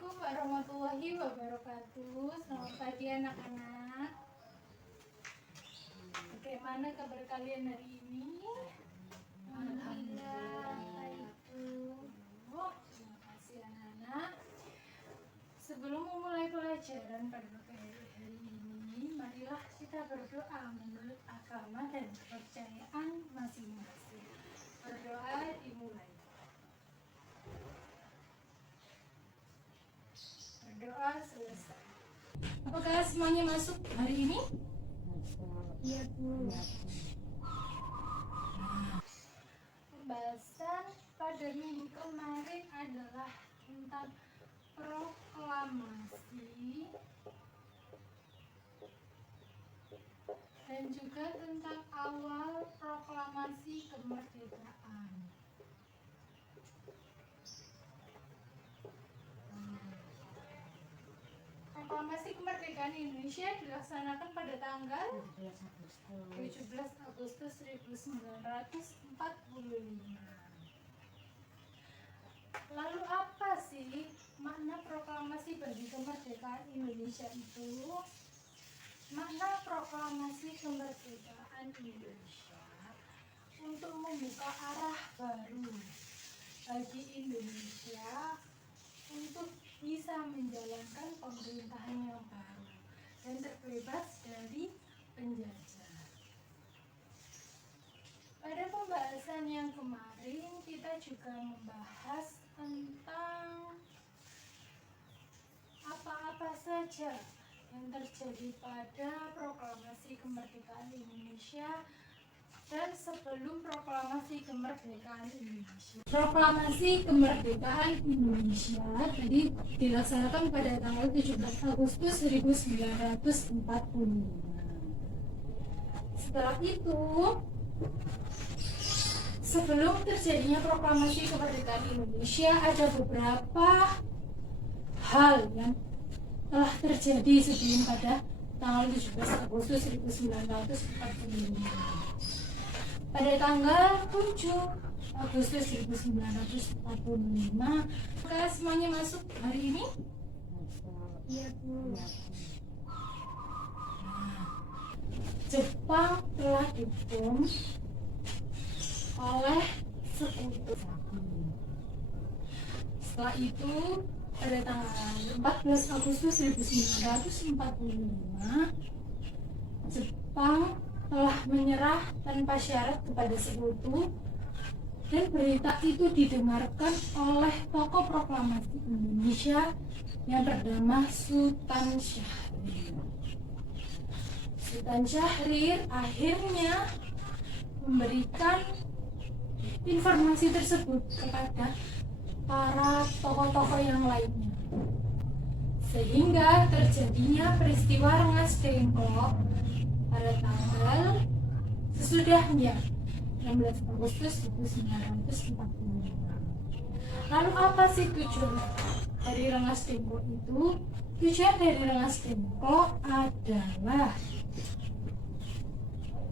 Assalamualaikum warahmatullahi wabarakatuh. Selamat pagi anak-anak. Bagaimana kabar kalian hari ini? Alhamdulillah baik. Terima kasih anak-anak. Sebelum memulai pelajaran pada hari ini, marilah kita berdoa menurut agama dan kepercayaan masing-masing. Berdoa dimulai. Berdoa selesai. Apakah semuanya masuk hari ini? Iya, Bu. Pembahasan pada minggu kemarin adalah tentang proklamasi dan juga tentang awal proklamasi kemerdekaan. Proklamasi kemerdekaan Indonesia dilaksanakan pada tanggal 17 Agustus 1945. Lalu apa sih makna proklamasi bagi kemerdekaan Indonesia itu? Makna proklamasi kemerdekaan Indonesia untuk membuka arah baru bagi Indonesia untuk bisa menjalankan pemerintahan yang baru dan terbebas dari penjajah. Pada pembahasan yang kemarin kita juga membahas tentang apa-apa saja yang terjadi pada proklamasi kemerdekaan Indonesia dan sebelum proklamasi kemerdekaan Indonesia. Proklamasi kemerdekaan Indonesia tadi dilaksanakan pada tanggal 17 Agustus 1945. Setelah itu, sebelum terjadinya proklamasi kemerdekaan Indonesia, ada beberapa hal yang telah terjadi sebelum pada tanggal 17 Agustus 1945. Pada tanggal 7 Agustus 1945, apakah semuanya masuk hari ini? Iya, Bu. Jepang telah dibom oleh sekutu. Setelah itu, pada tanggal 14 Agustus 1945, Jepang telah menyerah tanpa syarat kepada sekutu, dan berita itu didengarkan oleh tokoh proklamasi Indonesia yang bernama Sultan Syahrir. Sultan Syahrir akhirnya memberikan informasi tersebut kepada para tokoh-tokoh yang lainnya, sehingga terjadinya peristiwa Rengas Dengklok pada tanggal sesudahnya 16 Agustus 1945. Lalu apa sih tujuan dari Rengas Dengklok itu? Tujuan dari Rengas Dengklok adalah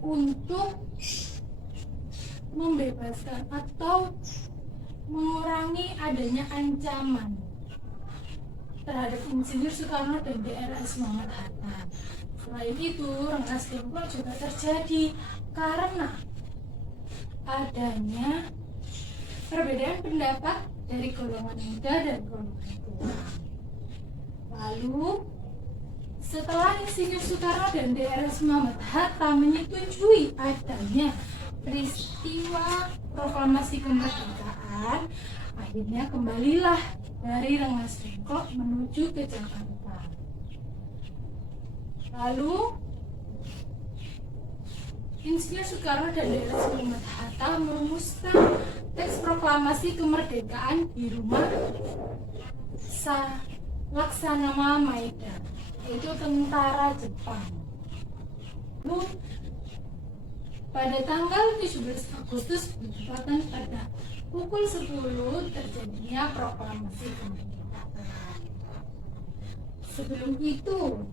untuk membebaskan atau mengurangi adanya ancaman terhadap Insinyur Soekarno dan DRS Muhammad Hatta. Selain itu, Rengas Dengklok juga terjadi karena adanya perbedaan pendapat dari golongan muda dan golongan tua. Lalu, setelah Insinyur Soekarno dan DRS Muhammad Hatta menyetujui adanya peristiwa proklamasi kemerdekaan, akhirnya kembalilah dari Rengas Dengklok menuju ke Jakarta. Lalu Insinyur Soekarno dan DRS Muhammad Hatta merumuskan teks proklamasi kemerdekaan di rumah Laksamana Maeda, yaitu tentara Jepang. Lalu pada tanggal 17 Agustus bertepatan pada pukul 10 terjadinya proklamasi kemerdekaan. Sebelum itu,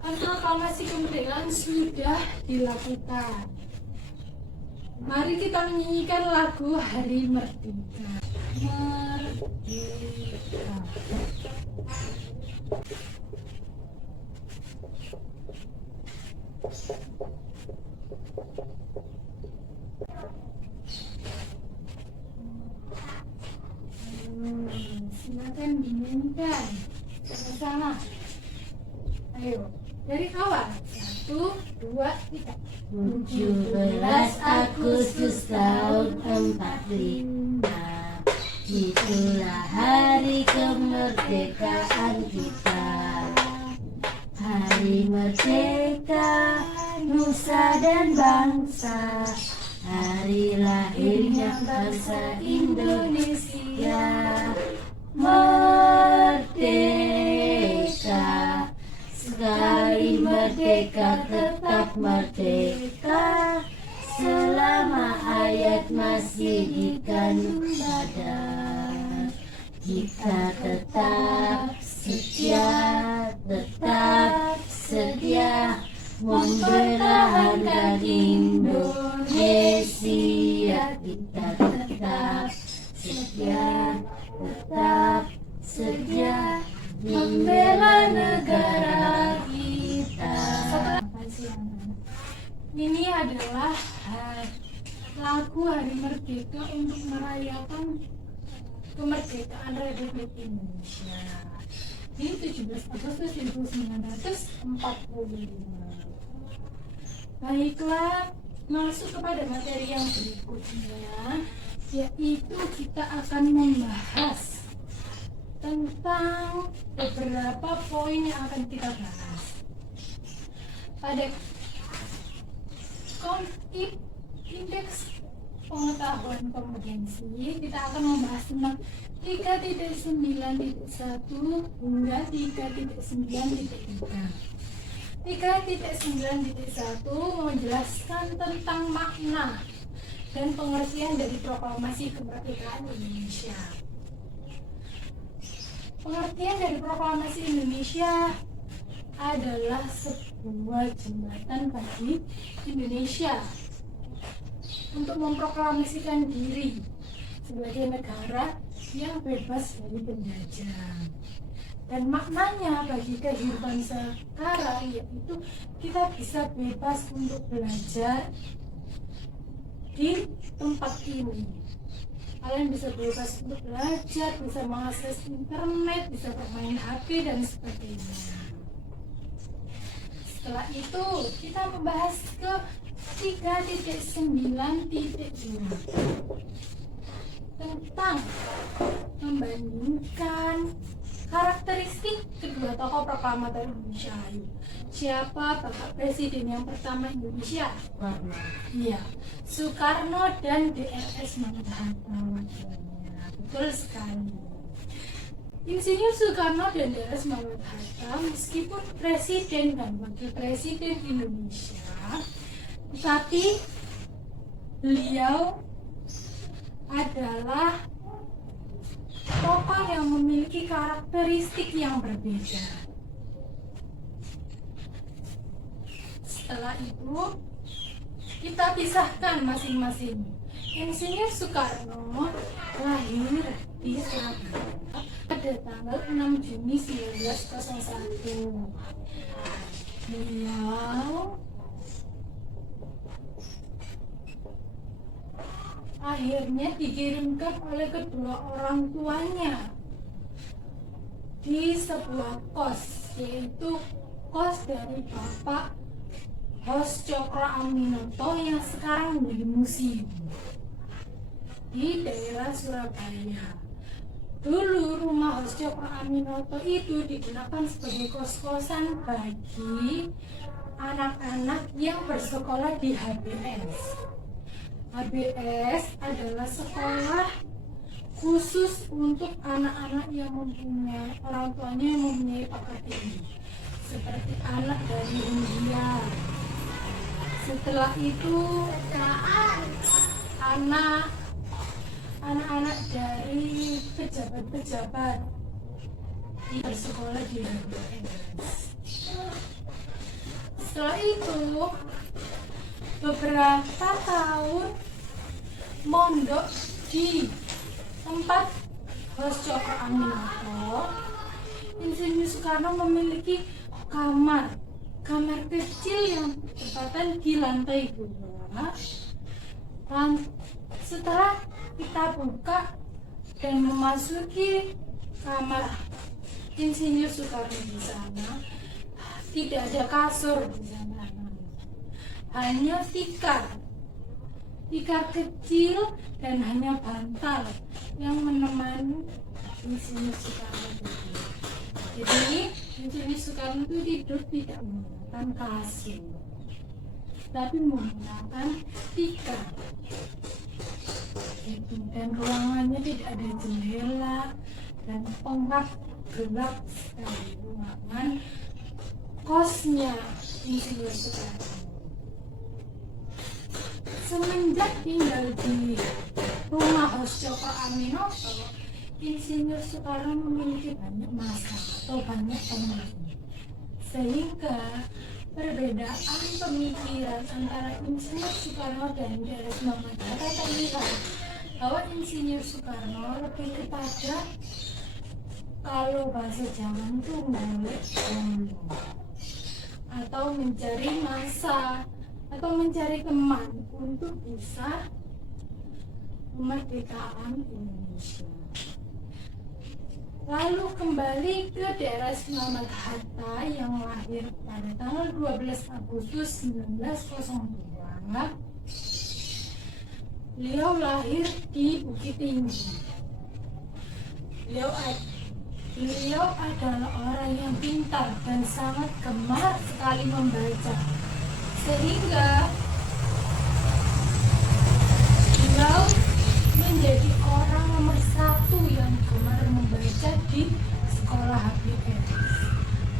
proklamasi kemerdekaan sudah dilakukan. Mari kita menyanyikan lagu Hari Merdeka. Merdeka. merdeka. Silakan dinyanyikan sama-sama. Ayo, dari awal. 1, 2, 3. 17 Agustus tahun 45, itulah hari kemerdekaan kita. Hari merdeka nusa dan bangsa, hari lahirnya bangsa Indonesia. Merdeka, sekali merdeka tetap merdeka, selama hayat masih di kandung badan. Kita tetap setia mempertahankan Indonesia. Kita tetap setia membela negara kita. Ini adalah lagu Hari Merdeka untuk merayakan kemerdekaan Republik Indonesia di 17 Agustus 1945. Baiklah, masuk kepada materi yang berikutnya, yaitu kita akan membahas tentang beberapa poin yang akan kita bahas. Pada indeks pengetahuan kompetensi, kita akan membahas tentang 3.9.1 hingga 3.9.3. 3.9.1 menjelaskan tentang makna dan pengertian dari proklamasi kemerdekaan Indonesia. Pengertian dari proklamasi Indonesia adalah sebuah jembatan bagi Indonesia untuk memproklamasikan diri sebagai negara yang bebas dari penjajah. Dan maknanya bagi kehidupan sekarang yaitu kita bisa bebas untuk belajar di tempat ini. Kalian bisa bebas untuk belajar, bisa mengakses internet, bisa bermain HP dan sebagainya. Setelah itu kita membahas ke 3.9.2 tentang membandingkan karakteristik kedua tokoh proklamator Indonesia. Siapa Bapak Presiden yang pertama Indonesia? Iya, Soekarno dan DRS Muhammad Hatta. Betul sekali. Insinyur Soekarno dan DRS Muhammad Hatta meskipun presiden dan wakil presiden Indonesia, tetapi beliau adalah tokoh yang memiliki karakteristik yang berbeda. Setelah itu kita pisahkan masing-masing. Insinyur Soekarno lahir di Surabaya pada tanggal 6 Juni 1901. Beliau akhirnya dikirimkan oleh kedua orang tuanya di sebuah kos, yaitu kos dari Bapak Hos Cokro Aminoto yang sekarang menjadi museum di daerah Surabaya. Dulu rumah Hos Cokro Aminoto itu digunakan sebagai kos-kosan bagi anak-anak yang bersekolah di HBS. HBS adalah sekolah khusus untuk anak-anak yang mempunyai orang tuanya yang mempunyai pangkat tinggi, seperti anak dari India. Setelah itu anak-anak dari pejabat-pejabat yang bersekolah di HBS. Setelah itu beberapa tahun mondok di tempat Hos Cokro Aminoto, Insinyur Soekarno memiliki kamar kecil yang bertempatan di lantai 2. Setelah kita buka dan memasuki kamar Insinyur Soekarno di sana, tidak ada kasur di sana, hanya tikar kecil dan hanya bantal yang menemani Insinyur Soekarno. Jadi Insinyur Soekarno itu tidur tidak menggunakan kasur, tapi menggunakan tikar. Dan ruangannya tidak ada jendela dan pengap, gelap sekali ruangan kosnya Insinyur Soekarno. Semenjak tinggal di rumah Hos Cokro Aminoto, Insinyur Soekarno memiliki banyak masalah atau banyak teman, sehingga perbedaan pemikiran antara Insinyur Soekarno dan Drs. Muhammad Hatta terlihat bahwa Insinyur Soekarno lebih kepada, kalau bahasa Jawa itu golek dulu, atau mencari masa atau mencari teman untuk bisa kemerdekaan Indonesia. Lalu kembali ke Drs. Muhammad Hatta yang lahir pada tanggal 12 Agustus 1902. Beliau lahir di Bukit Tinggi. Beliau adalah orang yang pintar dan sangat gemar sekali membaca, sehingga beliau menjadi orang nomor 1 yang gemar membaca di sekolah HBS.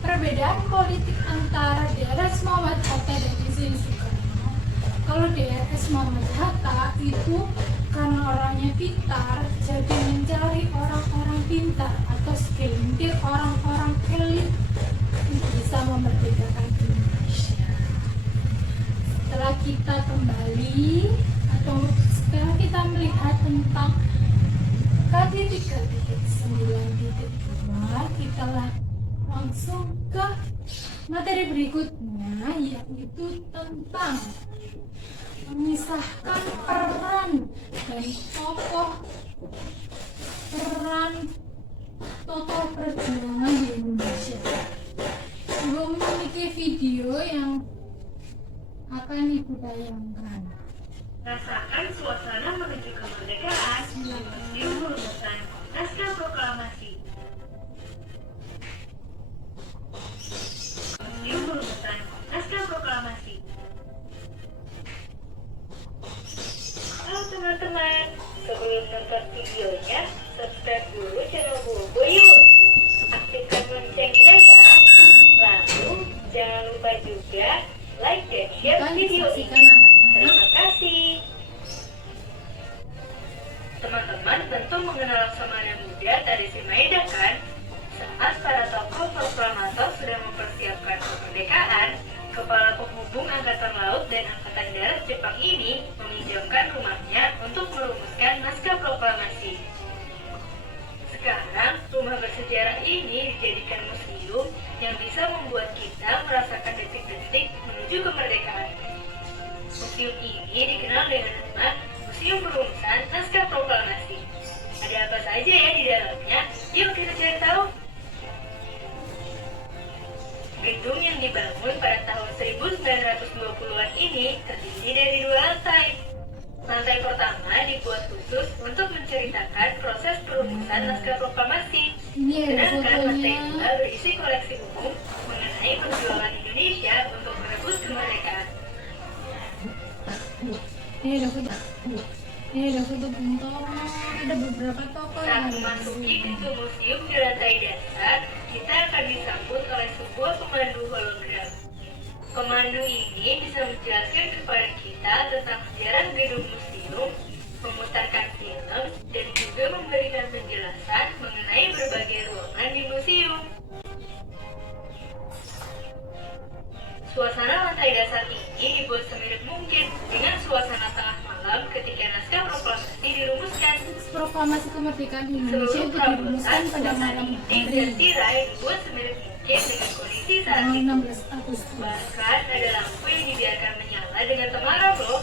Perbedaan politik antara Drs. Muhammad Hatta dan Insinyur Soekarno, kalau Drs. Muhammad Hatta itu karena orangnya pintar, jadi mencari orang-orang pintar atau segelintir orang-orang elit untuk bisa memerdekakan Indonesia. Setelah kita kembali atau setelah kita melihat tentang KD 3.9.2, kita langsung ke materi berikutnya, yaitu tentang memisahkan peran perjuangan di Indonesia. Ibu memiliki video yang akan Ibu tayangkan. Rasakan suasana menuju kemerdekaan di Museum Perumusan Naskah Proklamasi. Museum Perumusan Naskah Proklamasi. Halo teman-teman, sebelum nonton videonya, subscribe dulu channel Bobo yuk. Aktifkan lonceng ya. Lalu jangan lupa juga like dan share video ini. Terima kasih. Teman-teman tentu mengenal Laksamana Muda Tadesse Maeda kan? Saat para tokoh proklamator sedang mempersiapkan kemerdekaan, Kepala Penghubung Angkatan Laut dan Angkatan Darat Jepang ini meminjamkan rumahnya untuk merumuskan naskah proklamasi. Sekarang, rumah bersejarah ini dijadikan museum yang bisa membuat kita merasakan detik-detik menuju kemerdekaan. Museum ini dikenal dengan nama Museum Perumusan Naskah Proklamasi. Ada apa saja ya di dalamnya? Yuk kita cari tahu. Gedung yang dibangun pada tahun 1920-an ini terdiri dari 2 lantai. Lantai pertama dibuat khusus untuk menceritakan proses perumusan naskah proklamasi. Sedangkan lantai 2 berisi koleksi umum mengenai perjuangan Indonesia untuk merebut kemerdekaan. Ini ada foto Bung Tomo, ada beberapa tokoh yang Saat memasuki pintu museum di lantai dasar, kita akan disambut oleh sebuah pemandu hologram. Pemandu ini bisa menjelaskan kepada kita tentang sejarah gedung museum, memutarkan film, dan juga memberikan penjelasan mengenai berbagai ruangan di museum. Suasana lantai dasar ini dibuat semirip mungkin dengan suasana tengah malam ketika naskah proklamasi dirumuskan. proklamasi kemerdekaan Indonesia itu dirumuskan pada malam dan hari tirai dibuat semirip mungkin dengan kondisi saat tanggal itu. 16 Agustus. Bahkan ada lampu yang dibiarkan menyala dengan temaram loh.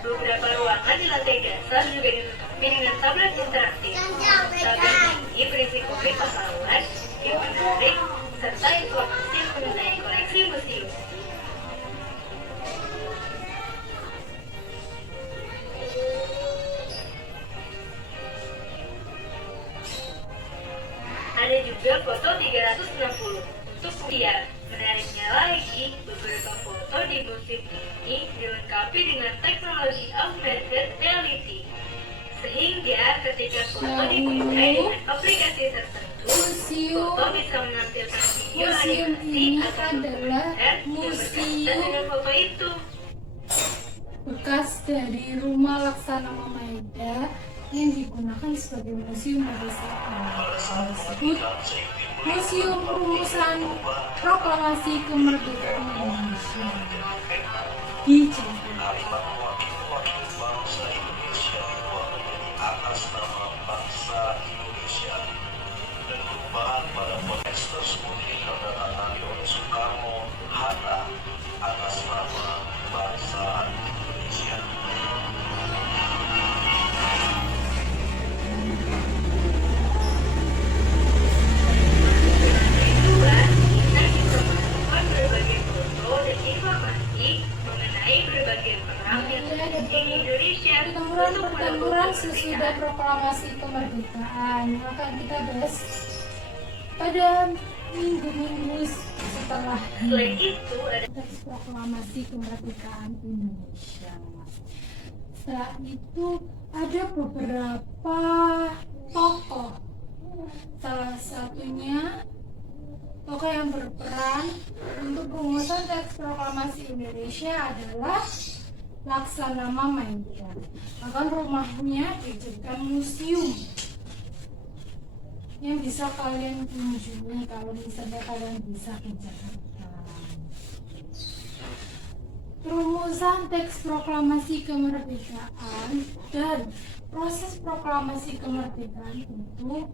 Beberapa ruangan di lantai dasar juga ditutupi dengan tablet interaktif. Tablet ini berisi komik pahlawan yang menarik serta informasi mengenai koleksi museum. Ada juga foto 360. Untuk biar menariknya lagi, beberapa foto di museum ini dilengkapi dengan teknologi augmented reality. Sehingga ketika foto dipakai dengan aplikasi tertentu, foto bisa menampilkan video Museum animasi ini atau adalah dan berkaitan dengan foto itu. bekas dari rumah Laksamana Maeda yang digunakan sebagai museum pada saat tersebut Museum Rumusan Proklamasi Kemerdekaan Indonesia di Jakarta. Atas nama bangsa Indonesia dan perubahan pada konteks tersebut ditandatangani oleh Soekarno Hatta atas nama bangsa Indonesia. Kedua, kita diperkenalkan berbagai foto dan informasi mengenai berbagai perang yang terjadi di Indonesia. Pertempuran sesudah proklamasi kemerdekaan akan kita bahas pada minggu-minggu setelah Selain itu, ada teks proklamasi kemerdekaan Indonesia. Setelah itu ada beberapa tokoh, salah satunya tokoh yang berperan untuk rumusan teks proklamasi Indonesia adalah Laksamana Maeda. Bahkan rumahnya dijadikan museum yang bisa kalian kunjungi kalau misalnya kalian bisa ke Jakarta. Rumusan teks proklamasi kemerdekaan dan proses proklamasi kemerdekaan itu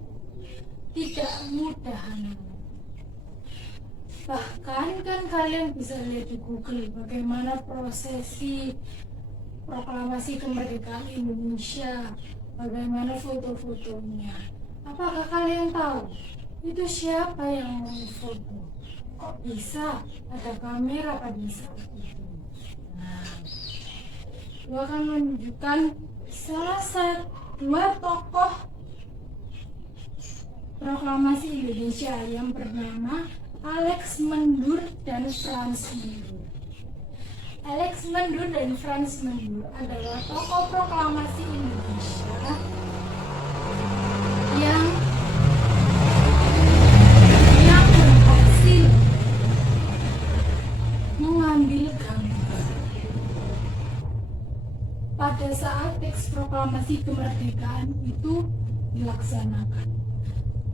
tidak mudah. Bahkan kan kalian bisa lihat di Google bagaimana prosesi proklamasi kemerdekaan Indonesia, bagaimana foto-fotonya. Apakah kalian tahu itu siapa yang memfoto? Kok bisa ada kamera pada saat itu? Nah, gua akan menunjukkan dua tokoh proklamasi Indonesia yang bernama Alex Mendur dan Frans Mendur. Alex Mendur dan Frans Mendur adalah tokoh proklamasi Indonesia yang berhasil mengambil gambar pada saat teks proklamasi kemerdekaan itu dilaksanakan.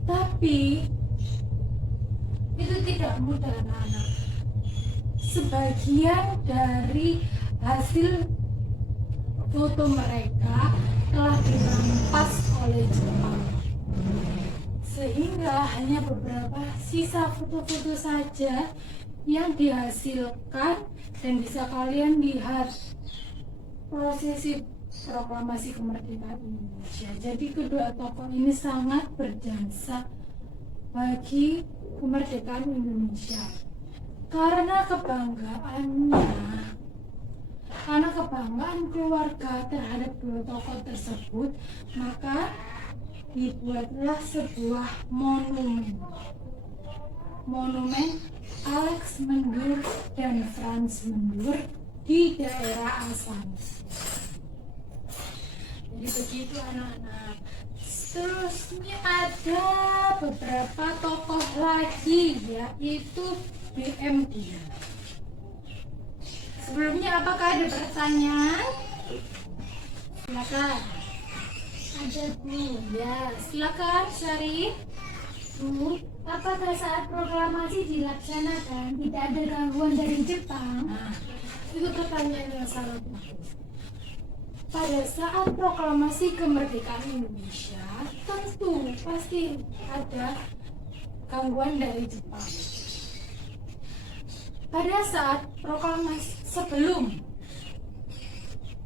Tapi itu tidak mudah, anak-anak. Sebagian dari hasil foto mereka telah dirampas oleh Jepang, sehingga hanya beberapa sisa foto-foto saja yang dihasilkan dan bisa kalian lihat prosesi proklamasi kemerdekaan Indonesia. Jadi kedua tokoh ini sangat berjasa bagi kemerdekaan Indonesia karena kebanggaan keluarga terhadap dua tokoh tersebut, maka dibuatlah sebuah monumen Alex Mendur dan Frans Mendur di daerah Asan. Jadi begitu anak-anak. Terusnya ada beberapa tokoh lagi, yaitu BMD. Sebelumnya apakah ada pertanyaan? Silakan. Ada Bu, ya silakan Syarif. Bu, apakah saat proklamasi dilaksanakan tidak ada gangguan dari Jepang? Nah, Itu pertanyaan yang sangat bagus. Pada saat proklamasi kemerdekaan Indonesia, tentu pasti ada gangguan dari Jepang. Pada saat proklamasi sebelum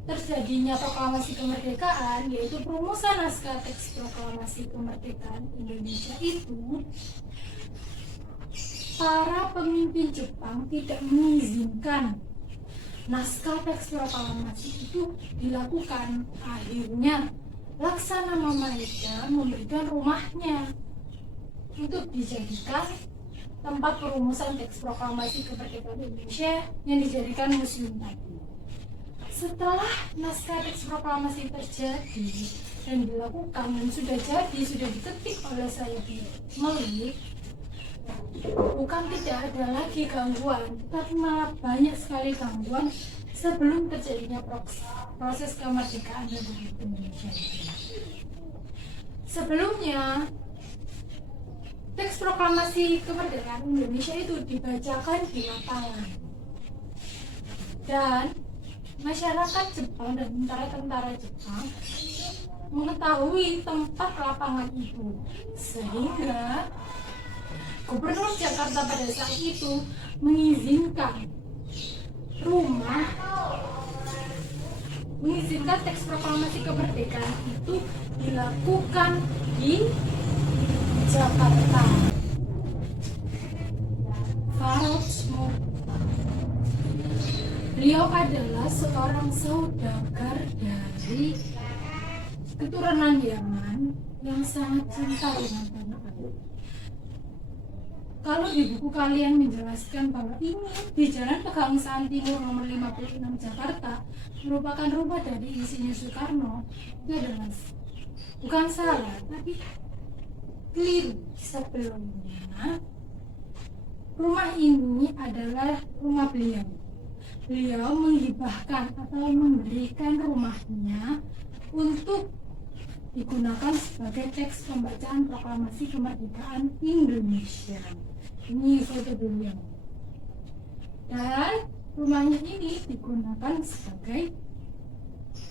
terjadinya proklamasi kemerdekaan, yaitu perumusan naskah teks proklamasi kemerdekaan Indonesia itu, para pemimpin Jepang tidak mengizinkan naskah teks proklamasi itu dilakukan. Akhirnya Laksamana Maeda memberikan rumahnya untuk dijadikan tempat perumusan teks proklamasi kemerdekaan Indonesia yang dijadikan museum tadi. Setelah naskah teks proklamasi terjadi dan dilakukan dan sudah jadi, sudah diketik oleh saya di Melik, bukan tidak ada lagi gangguan, tapi malah banyak sekali gangguan sebelum terjadinya proses kemerdekaan Republik Indonesia. Sebelumnya, teks proklamasi kemerdekaan Indonesia itu dibacakan di lapangan, dan masyarakat Jepang dan tentara-tentara Jepang mengetahui tempat lapangan itu, sehingga Gubernur Jakarta pada saat itu mengizinkan teks proklamasi kemerdekaan itu dilakukan di Jakarta. Farod Beliau adalah seorang saudagar dari keturunan Yaman yang sangat cinta dengan tanah air. Kalau di buku kalian menjelaskan bahwa ini di Jalan Pegangsaan Timur nomor 56 Jakarta merupakan rumah dari Insinyur Soekarno, itu adalah bukan salah, tapi keliru. Sebelumnya rumah ini adalah rumah beliau. Beliau menghibahkan atau memberikan rumahnya untuk digunakan sebagai teks pembacaan proklamasi kemerdekaan Indonesia. Ini foto beliau. Dan rumahnya ini digunakan sebagai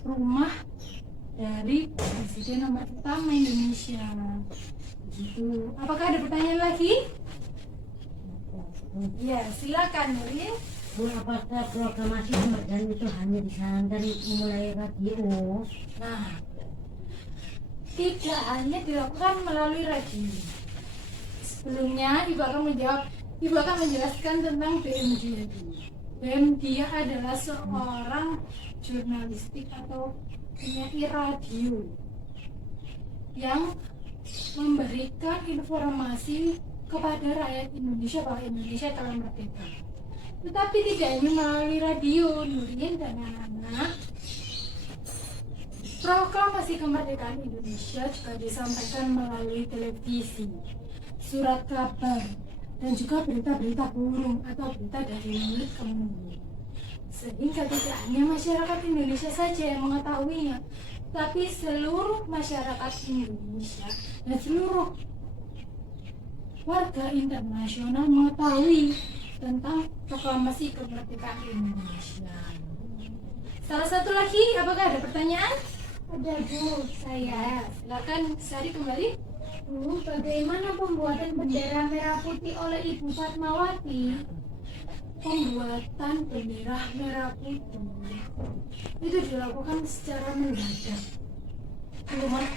rumah dari Presiden nomor pertama Indonesia. Begitu. Apakah ada pertanyaan lagi? Ya, silakan Nuril. Bu, apakah proklamasi kemerdekaan itu hanya disarankan mulai radio? Nah, tidak hanya dilakukan melalui radio. Sebelumnya Ibu akan menjelaskan tentang BM Dia. BM Dia adalah seorang jurnalistik atau penyair radio yang memberikan informasi kepada rakyat Indonesia bahwa Indonesia telah merdeka. Tetapi tidak hanya melalui radio, Nurin dan anak-anak, proklamasi kemerdekaan Indonesia juga disampaikan melalui televisi, surat kabar, dan juga berita-berita burung atau berita dari mulut ke mulut. Sehingga tidak hanya masyarakat Indonesia saja yang mengetahuinya, tapi seluruh masyarakat Indonesia dan seluruh warga internasional mengetahui tentang proklamasi kemerdekaan Indonesia. Salah satu lagi, apakah ada pertanyaan? Ada Bu, saya. Silakan Sari kembali. Bu, bagaimana pembuatan bendera merah putih oleh Ibu Fatmawati? Pembuatan bendera merah putih itu dilakukan secara mendadak.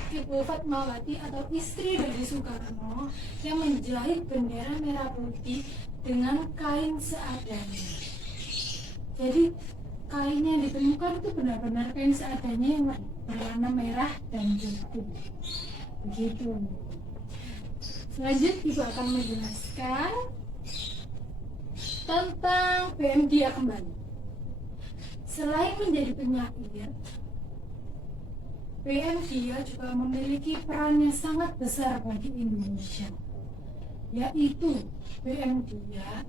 Ibu Fatmawati atau istri dari Soekarno yang menjahit bendera merah putih dengan kain seadanya. Jadi kain yang ditemukan itu benar-benar kain seadanya yang berwarna merah dan putih. Begitu. Selanjutnya Ibu akan menjelaskan tentang BM Dia kembali. Selain menjadi penyair, BM Dia juga memiliki peran yang sangat besar bagi Indonesia, yaitu BM Dia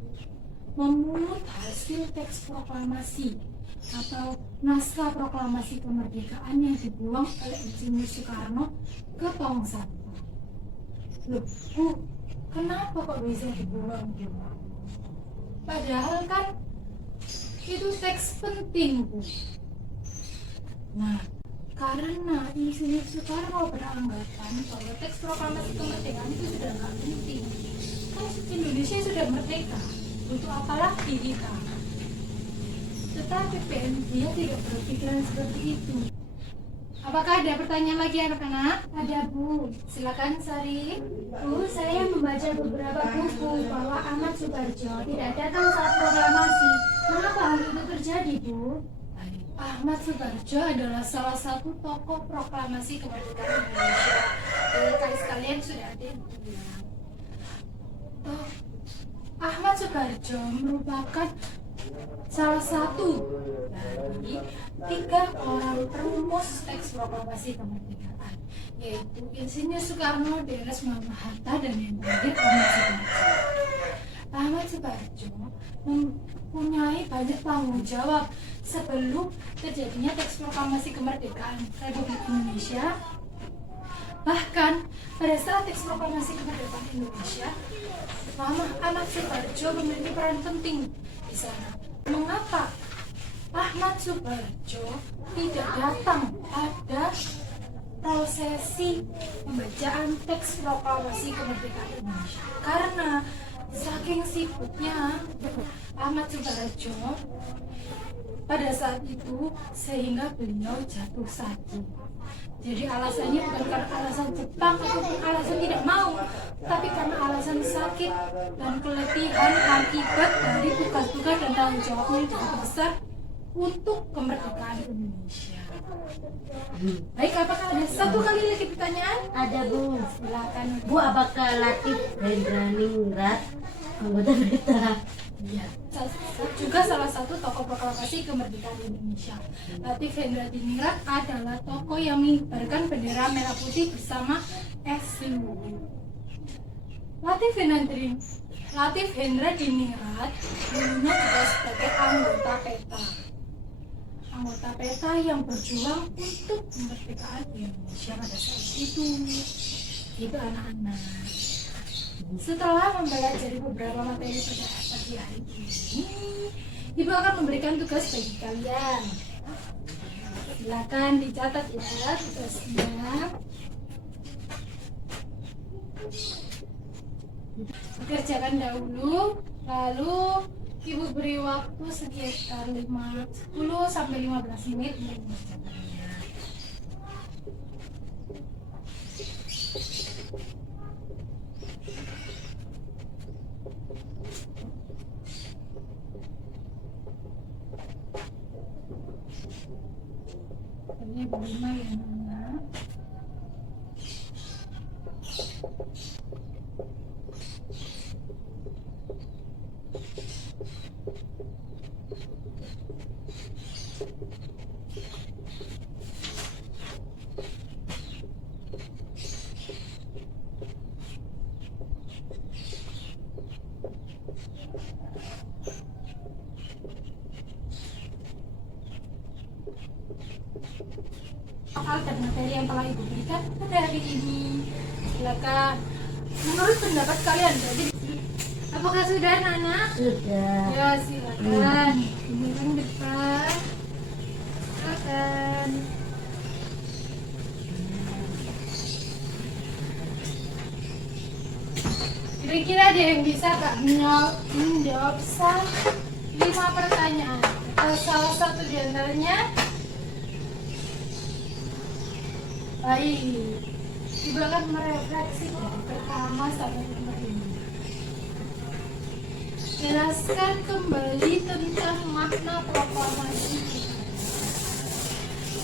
memungut hasil teks proklamasi atau naskah proklamasi kemerdekaan yang dibuang oleh Insinyur Soekarno ke tong sampah. Loh, Bu, Kenapa kok bisa dibuang? Padahal kan itu teks penting, Bu. Nah, karena Insinyur Soekarno beranggapan bahwa teks proklamasi kemerdekaan itu sudah nggak penting. Kan Indonesia sudah merdeka, untuk apa lagi kita? Tetapi dia tidak berpikiran seperti itu. Apakah ada pertanyaan lagi anak-anak? Ada Bu. Silakan Sari. Bu, saya membaca beberapa buku bahwa Ahmad Subarjo tidak datang saat proklamasi. Mengapa hal itu terjadi, Bu? Ahmad Subarjo adalah salah satu tokoh proklamasi kemerdekaan Indonesia. Kali sekalian sudah ada yang bilang. Ahmad Subarjo merupakan salah satu dari 3 orang perumus teks proklamasi kemerdekaan, yaitu Insinyur Soekarno, Drs. Muhammad Hatta, dan yang terakhir Ahmad Subarjo. Ahmad Subarjo mempunyai banyak tanggung jawab sebelum terjadinya teks proklamasi kemerdekaan Republik Indonesia. Bahkan pada saat teks proklamasi kemerdekaan Indonesia, Ahmad Subarjo memiliki peran penting di sana. Mengapa Ahmad Subarjo tidak datang pada prosesi pembacaan teks proklamasi kemerdekaan Indonesia? Karena saking sibuknya Ahmad Subarjo pada saat itu sehingga beliau jatuh sakit. Jadi alasannya bukan karena alasan Jepang ataupun alasan tidak mau, tapi karena alasan sakit dan keletihan akibat dari tugas-tugas dan tanggung jawabnya yang cukup besar untuk kemerdekaan Indonesia. Baik, apakah ada satu kali lagi pertanyaan? Ada Bu. Silakan. Bu, apakah Latif Hendraningrat anggota berita? Iya, juga salah satu tokoh proklamasi kemerdekaan Indonesia. Latif Hendraningrat adalah tokoh yang mengibarkan bendera merah putih bersama SU. Latif Hendraningrat dulunya juga sebagai anggota PETA yang berjuang untuk kemerdekaan Indonesia pada saat itu. Itu anak-anak. Setelah mempelajari beberapa materi pada pagi hari ini, Ibu akan memberikan tugas bagi kalian. Silakan dicatat ya tugasnya. Kerjakan dahulu, lalu Ibu beri waktu sekitar 10 sampai 15 menit untuk mengerjakannya. Ini berlima ya, Nana. Soal dan materi yang telah Ibu berikan pada hari ini, silakan. Menurut pendapat kalian, jadi apakah sudah, Nana? Sudah. Ya, silakan. Ini yang depan. Silakan. Kira-kira ada yang bisa Kak menjawab 5 pertanyaan? Atau salah satu di antaranya? Baik, Ibu akan merefleksi dari pertama sampai nomor 5. Jelaskan kembali tentang makna proklamasi.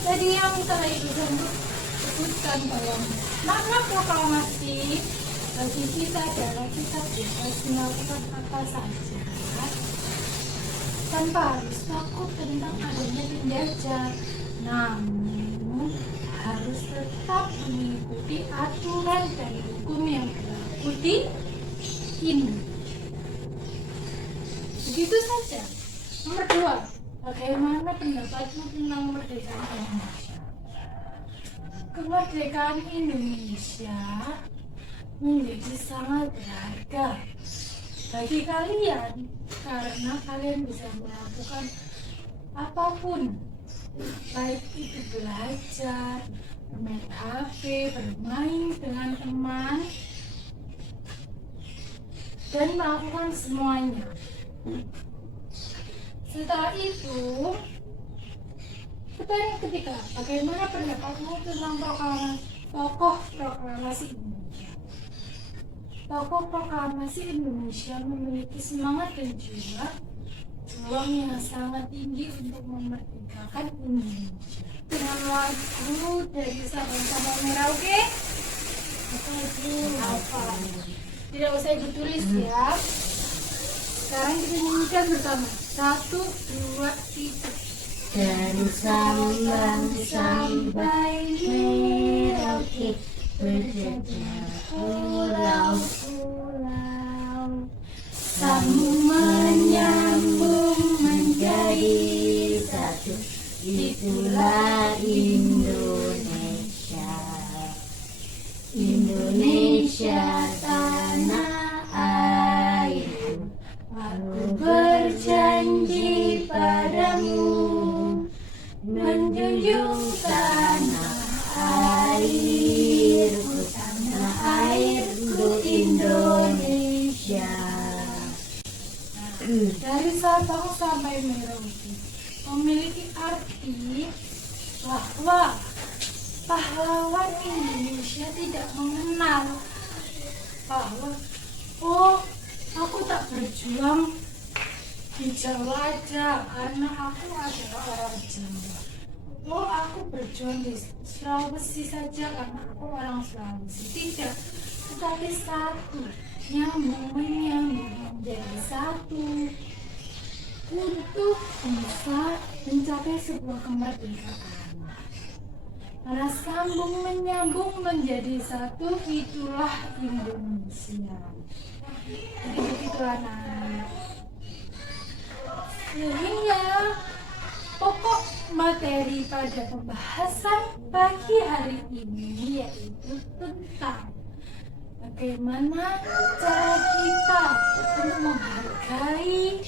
Tadi yang telah Ibu sebutkan bahwa makna proklamasi bagi kita adalah kita bebas melakukan apa saja tanpa harus takut tentang adanya penjajah. Namun harus tetap mengikuti aturan dan hukum yang berlaku di Indonesia. Begitu saja. Nomor 2, bagaimana pendapatmu tentang kemerdekaan Indonesia? Kemerdekaan Indonesia menjadi sangat berharga bagi kalian karena kalian bisa melakukan apapun, baik itu belajar, bermain HP, bermain dengan teman, dan melakukan semuanya. Setelah itu, pertanyaan ketiga, bagaimana pendapatmu tentang tokoh proklamasi Indonesia? Tokoh proklamasi Indonesia memiliki semangat dan jiwa juang yang sangat tinggi untuk memerdekakan Indonesia. Dengan lagu dari Sabang Merauke, apa? Tidak usah ibu tulis ya. Sekarang kita nyanyikan bersama. 1, 2, 3. Dari Sabang sampai Merauke berjejak pulau-pulau, sambung menyambung menjadi satu. Itulah Indonesia, Indonesia tanah airku. Aku berjanji padamu menjunjung tanah airku, tanah airku Indonesia. Dari Sabang sampai Merauke memiliki arti bahwa pahlawan Indonesia tidak mengenal bahwa aku tak berjuang di Jawa aja karena aku adalah orang Jawa. Aku berjuang di Sulawesi saja karena aku orang Sulawesi. Tidak, tetapi satu, nyambung menyambung menjadi satu untuk bisa mencapai sebuah kemerdekaan. Karena sambung menyambung menjadi satu, itulah Indonesia. Jadi begitu anak. Sehingga pokok materi pada pembahasan pagi hari ini yaitu tentang bagaimana cara kita untuk menghargai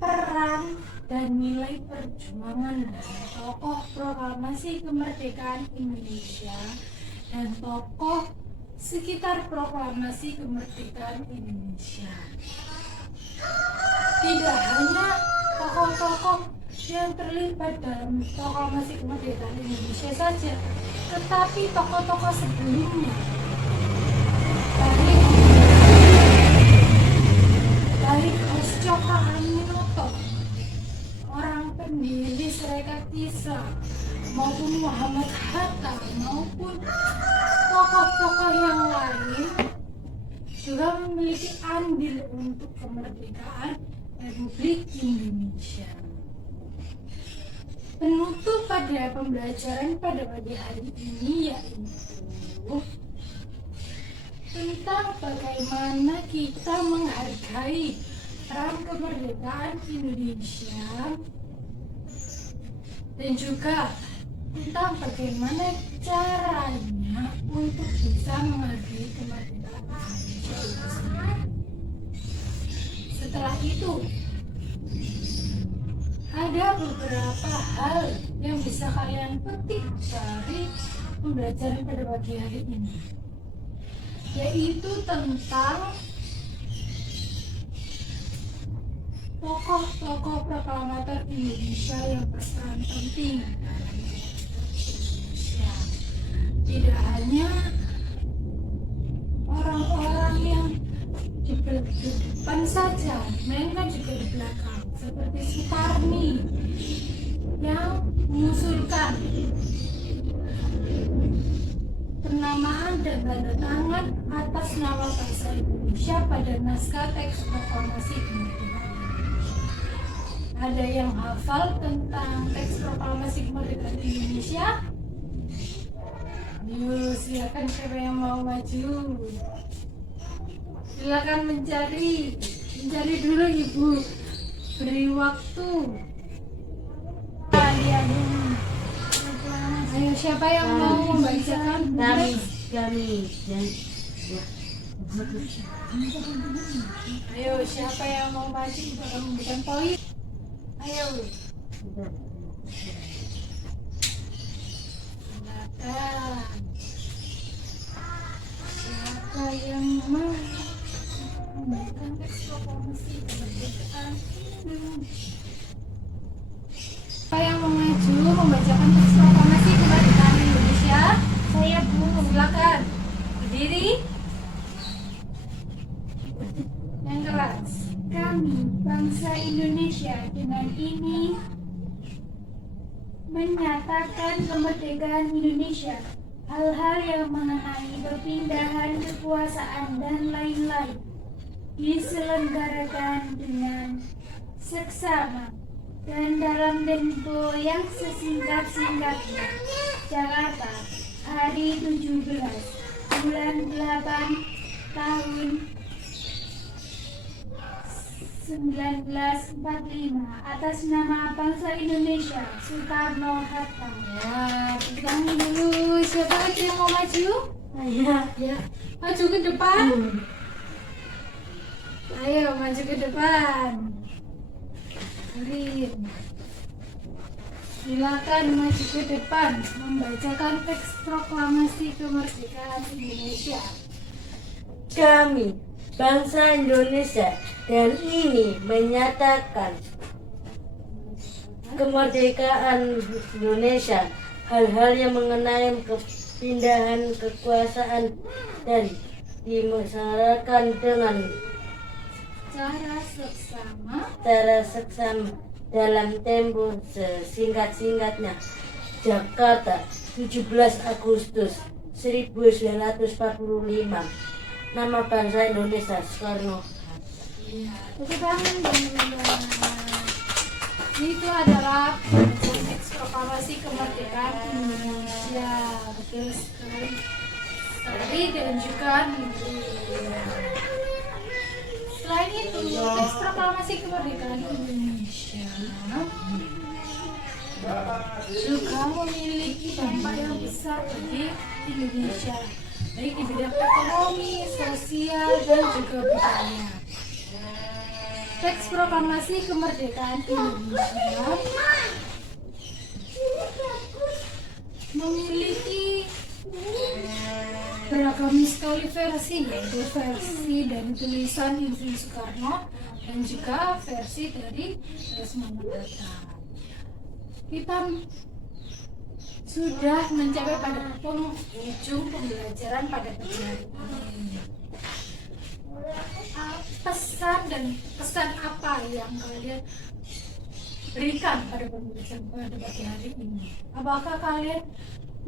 peran dan nilai perjuangan dari tokoh proklamasi kemerdekaan Indonesia dan tokoh sekitar proklamasi kemerdekaan Indonesia. Tidak hanya tokoh-tokoh yang terlibat dalam proklamasi kemerdekaan Indonesia saja, tetapi tokoh-tokoh sebelumnya, baik Oscoka Aminoto, orang pendiri Serikat Tisa, maupun Muhammad Hatta, maupun tokoh-tokoh yang lain juga memiliki andil untuk kemerdekaan Republik Indonesia. Penutup pada pembelajaran pada pagi hari ini yaitu tentang bagaimana kita menghargai peran kemerdekaan Indonesia dan juga tentang bagaimana caranya untuk bisa menghargai kemerdekaan Indonesia itu sendiri. Setelah itu, ada beberapa hal yang bisa kalian petik dari pembelajaran pada pagi hari ini, yaitu tentang tokoh-tokoh proklamator Indonesia yang berperan penting dalam Indonesia. Tidak hanya orang-orang yang di depan saja, melainkan juga di belakang, seperti Sukarni yang mengusulkan penamaan dan tanda tangan atas nama bangsa Indonesia pada naskah teks proklamasi kemerdekaan Indonesia. Ada yang hafal tentang teks proklamasi kemerdekaan Indonesia? Yuk, silakan siapa yang mau maju. Silakan mencari dulu ibu. Beri waktu. Kalian. Ayo siapa yang mau membacakan? Kami dan Ayo, siapa yang mau maju bakal memberikan poin? Ayo, silakan. Siapa yang mau memberikan teks proklamasi kemerdekaan Indonesia? Siapa yang mau maju membacakan teks proklamasi kemerdekaan Indonesia? Saya Bu. Silakan berdiri. Yang keras. Kami, bangsa Indonesia, dengan ini menyatakan kemerdekaan Indonesia. Hal-hal yang mengenai perpindahan kekuasaan dan lain-lain diselenggarakan dengan seksama dan dalam tempo yang sesingkat-singkatnya. Jakarta, hari 17 bulan 8 tahun 1945 atas nama bangsa Indonesia, Soekarno-Hatta. Ya, tepuk tangan dulu. Siapa lagi yang mau maju? Ya. Maju ke depan. Ayo, maju ke depan. Rin. Silakan maju ke depan membacakan teks proklamasi kemerdekaan Indonesia. Kami, bangsa Indonesia, dan ini menyatakan kemerdekaan Indonesia. Hal-hal yang mengenai perpindahan kekuasaan dan dilaksanakan dengan Cara seksama dalam tempo sesingkat-singkatnya. Jakarta, 17 Agustus 1945. Nama bangsa Indonesia, Soekarno. Tepuk tangan teman-teman. Itu adalah teks proklamasi kemerdekaan Indonesia. Betul sekali. Dan juga selain itu, teks proklamasi kemerdekaan Indonesia juga memiliki dampak yang besar bagi Indonesia, baik di bidang ekonomi, sosial, dan juga budaya. Teks proklamasi kemerdekaan Indonesia memiliki beragam sekali versi, yaitu versi dari tulisan Insinyur Soekarno dan juga versi dari Desmond Tutu. Kita sudah mencapai pada penghujung pembelajaran pada pagi hari ini. Pesan apa yang kalian berikan pada pembelajaran pada pagi hari ini? Apakah kalian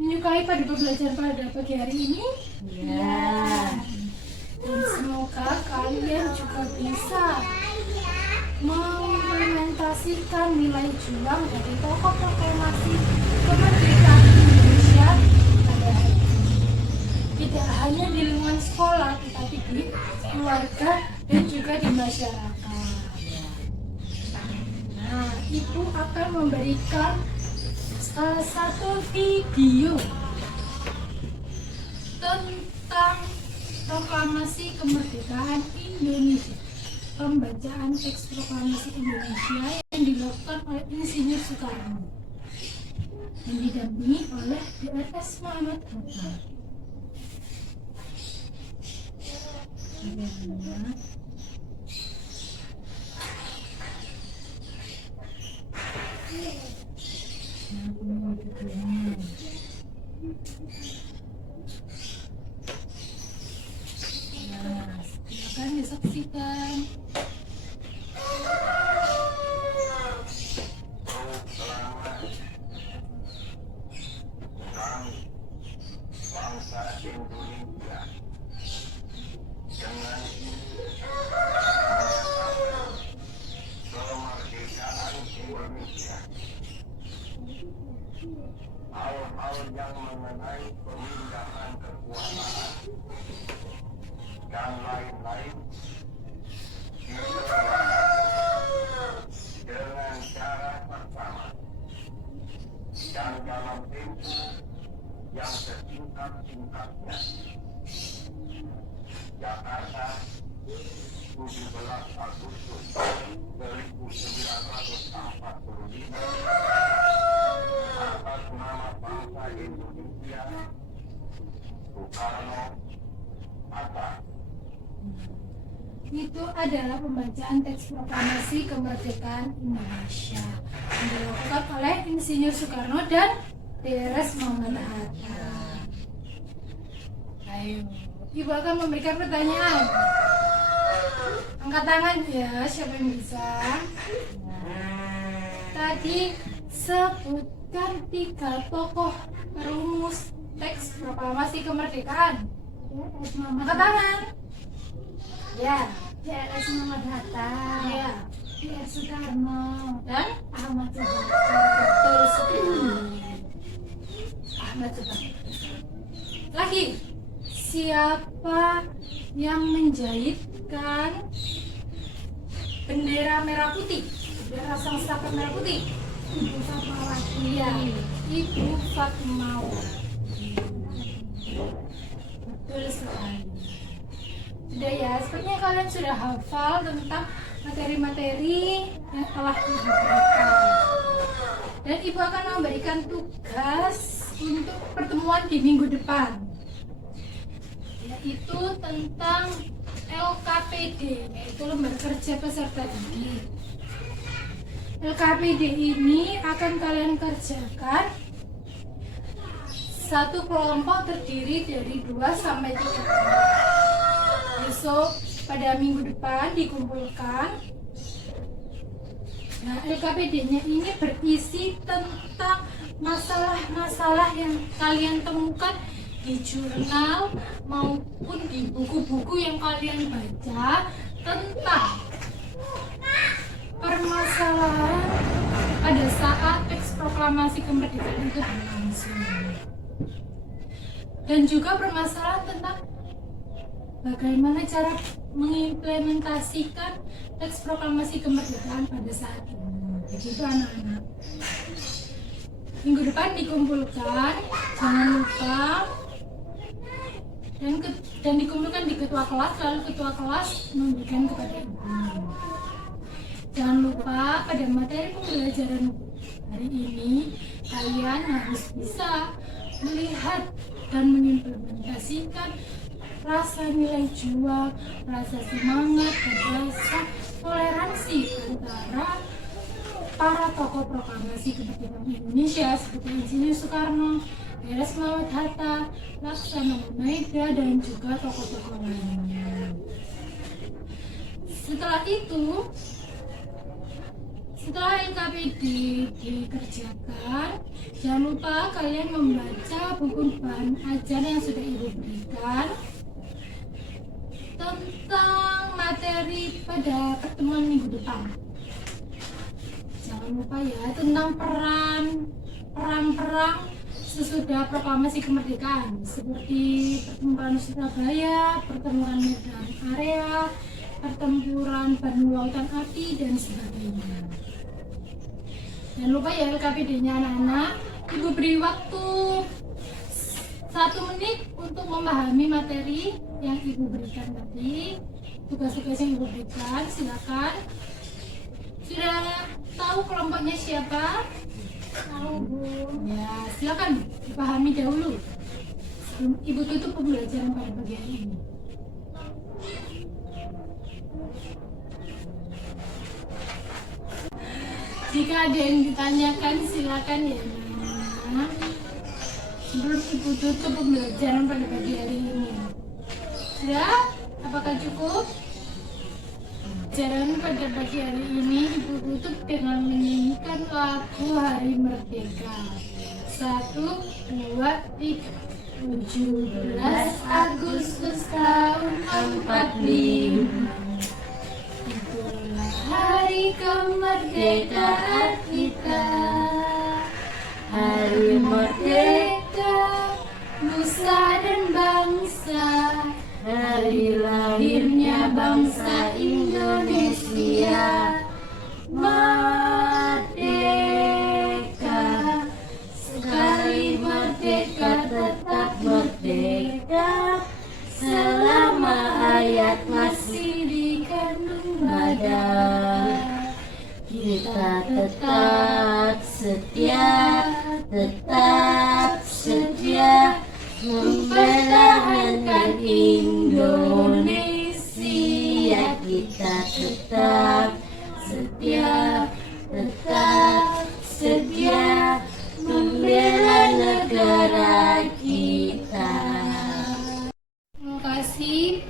menyukai pada pembelajaran pada pagi hari ini? Ya. Dan semoga kalian juga bisa mengimplementasikan nilai juang dari pokok proklamasi kemerdekaan Indonesia pada hari ini. Tidak hanya di lingkungan sekolah, tetapi di keluarga dan juga di masyarakat. Nah, Ibu akan memberikan salah satu video tentang proklamasi kemerdekaan Indonesia, pembacaan teks proklamasi Indonesia yang dilakukan oleh Insinyur Soekarno yang didampingi oleh DRS Muhammad Hatta. Silakan disaksikan. Bangsa Indonesia dengan kemerdekaan Indonesia. Hal-hal yang mengenai pemindahan kekuasaan dan lain-lain dilakukan dengan cara pertama dan dalam tempo yang setingkat-tingkatnya. Jakarta, 17 Agustus 1945. Atas nama bangsa Indonesia, Soekarno, Hatta. Itu adalah pembacaan teks proklamasi kemerdekaan Indonesia yang dilakukan oleh Insinyur Soekarno dan Drs. Muhammad Hatta. Ayo, Ibu akan memberikan pertanyaan. Angkat tangan ya, siapa yang bisa? Tadi sebutkan 3 tokoh perumus teks proklamasi kemerdekaan. Angkat tangan. Ya, Drs. Muhammad Hatta, ya. Drs. Soekarno, Dan Ahmad Subarjo. betul sekali. Ahmad Subarjo. Lagi, siapa yang menjahitkan bendera merah putih? Bendera Sangstaka merah putih. Ibu Fatmawati. Iya, Ibu Fatmawati. Betul sekali. Sudah ya, sepertinya kalian sudah hafal tentang materi-materi yang telah Ibu berikan. Dan Ibu akan memberikan tugas untuk pertemuan di minggu depan, yaitu tentang LKPD, yaitu lembar kerja peserta didik. LKPD ini akan kalian kerjakan satu kelompok terdiri dari 2 sampai 3 kelompok. Besok pada minggu depan dikumpulkan. Nah, LKPD-nya ini berisi tentang masalah-masalah yang kalian temukan di jurnal maupun di buku-buku yang kalian baca tentang permasalahan pada saat teks proklamasi kemerdekaan itu berlangsung, dan juga permasalahan tentang bagaimana cara mengimplementasikan teks proklamasi kemerdekaan pada saat ini. Begitu anak-anak. Minggu depan dikumpulkan, jangan lupa, dan dikumpulkan di ketua kelas, lalu ketua kelas memberikan kepada ibu. Jangan lupa pada materi pembelajaran hari ini kalian harus bisa melihat dan mengimplementasikan rasa nilai juang, rasa semangat, dan rasa toleransi antara para tokoh proklamasi kemerdekaan Indonesia seperti Insinyur Soekarno, Drs. Muhammad Hatta, Laksamana Maida, dan juga tokoh-tokoh lainnya. Setelah LKPD dikerjakan, jangan lupa kalian membaca buku bahan ajar yang sudah Ibu berikan tentang materi pada pertemuan minggu depan. Jangan lupa ya, tentang perang-perang sesudah proklamasi kemerdekaan, seperti pertempuran Surabaya, pertempuran Medan Area, pertempuran Bandung Lautan Api, dan sebagainya. Jangan lupa ya LKPD-nya anak-anak. Ibu beri waktu 1 menit untuk memahami materi yang Ibu berikan tadi. Tugas-tugas yang Ibu berikan, silakan. Sudah tahu kelompoknya siapa? Tahu, Bu. Ya, silakan dipahami dahulu sebelum Ibu tutup pembelajaran pada bagian ini. Jika ada yang ditanyakan, silakan ya. Nah, sebelum Ibu tutup pembelajaran pada pagi hari ini. Sudah? Apakah cukup? Pembelajaran pada pagi hari ini Ibu tutup dengan menyanyikan lagu Hari Merdeka. 1, 2, 3. 17 Agustus tahun 45. Itulah hari kemerdekaan kita, hari merdeka, nusa dan bangsa, hari lahirnya bangsa Indonesia. Merdeka, sekali merdeka tetap setia mempertahankan Indonesia. Kita tetap setia, tetap setia membela negara kita. Terima kasih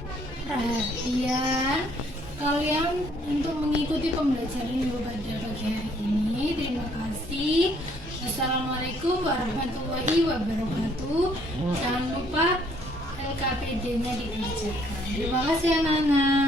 perhatian kalian untuk mengikuti pembelajaran Ibu pada pagi hari ini. Terima kasih. Assalamualaikum warahmatullahi wabarakatuh. Jangan lupa LKPD-nya dikerjakan. Terima kasih anak-anak.